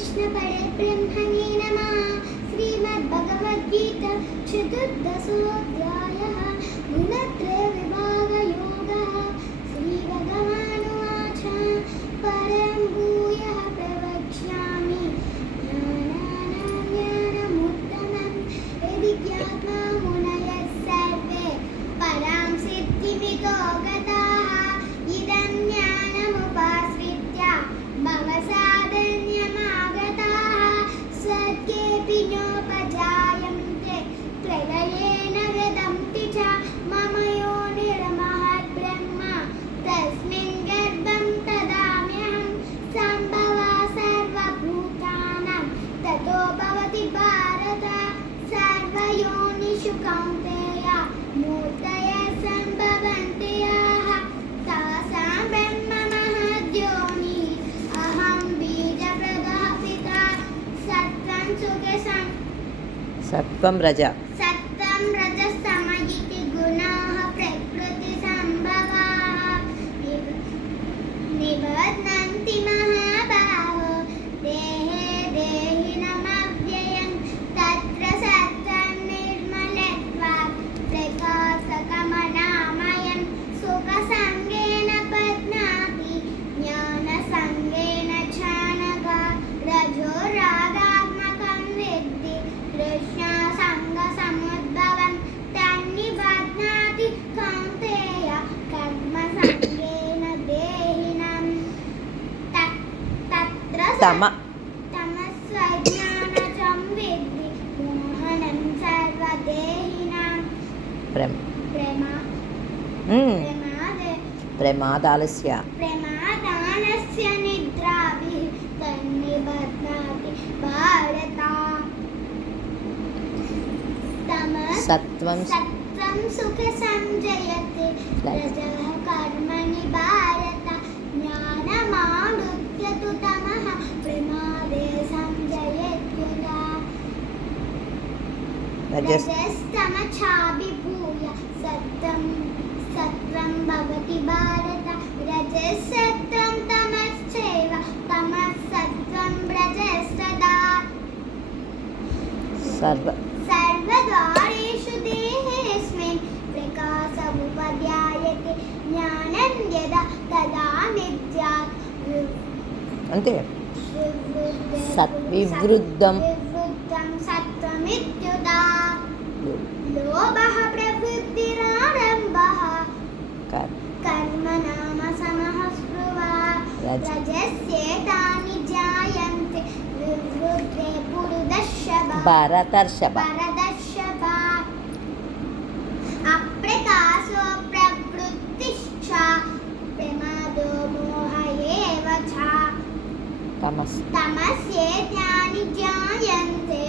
श्रीकृष्णपरब्रह्मणे नमः। श्रीमद्भगवद्गीता चतुर्दशोऽध्यायः। गुणत्रयविभागयोगः। श्रीभगवानुवाच परं भूयः प्रवक्ष्यामि ज्ञानानां ज्ञानमुत्तमं यदि ज्ञात्वा मुनयः सर्वे परां सिद्धिमितो गताः। इदं ज्ञानमुपाश्रित्य मम साधन्यमागताः सर्गेऽपि नोपजायन्ते प्रलये न व्यदन्ति च। मम योनिर्महद्ब्रह्म तस्मिन् गर्भं ददाम्यहं। सम्भवा सर्वभूतानां ततो भवति भारत। सर्वयोनिषु कौन्तेय मूर्तयः सम्भवन्ति याः तासां ब्रह्म महद्योनि अहं बीजप्रदः पिता। सत्त्वं रज सत्त्वं रजस्तम इति गुणाः प्रकृतिसम्भवाः निबध्नन्ति महाबाहो देहे देहिनमव्ययम्। तत्र सत्त्वं निर्मलत्वात् प्रकाशकमनामयम्। सुखसङ्गेन बध्नाति ज्ञानसङ्गेन चानघ। रजो रागात्मकं विद्धि कृष्णसङ्गसमुद्भवं। तन्निबध्नाति कौन्तेय कर्मसङ्गेन देहिनम्। तत्र तमस्वज्ञानजं विद्धि मोहनं सर्वदेहिनां। प्रमादालस्य निद्राभिः तन्निबध्नाति भारत। सत्त्वं सुखसञ्जयते रजः कर्मणि भारत। ज्ञानमावृत्य तु तमः प्रमादे सञ्जयत्युदा। रजस्तमश्चाभिभूय सत्त्वं भवति भारत। रजसत्त्वं तमश्चैव तमः सत्त्वं रजस्तदा। सर्वद्वारेषु देहेऽस्मिन् प्रकाशमुपध्यायते। ज्ञानं यदा तदा विद्यात् అంతే వివృద్ధం सत्त्वमित्युदा। लोभः प्रवृत्तिरारम्भः कर्मणां समः स्पृहा। रजस्येतानि जायन्ते विवृद्धे भरतर्षभ अप्रकाशो प्रवृत्तिश्च प्रमादो मोह एव च। तमस्येतानि जायन्ते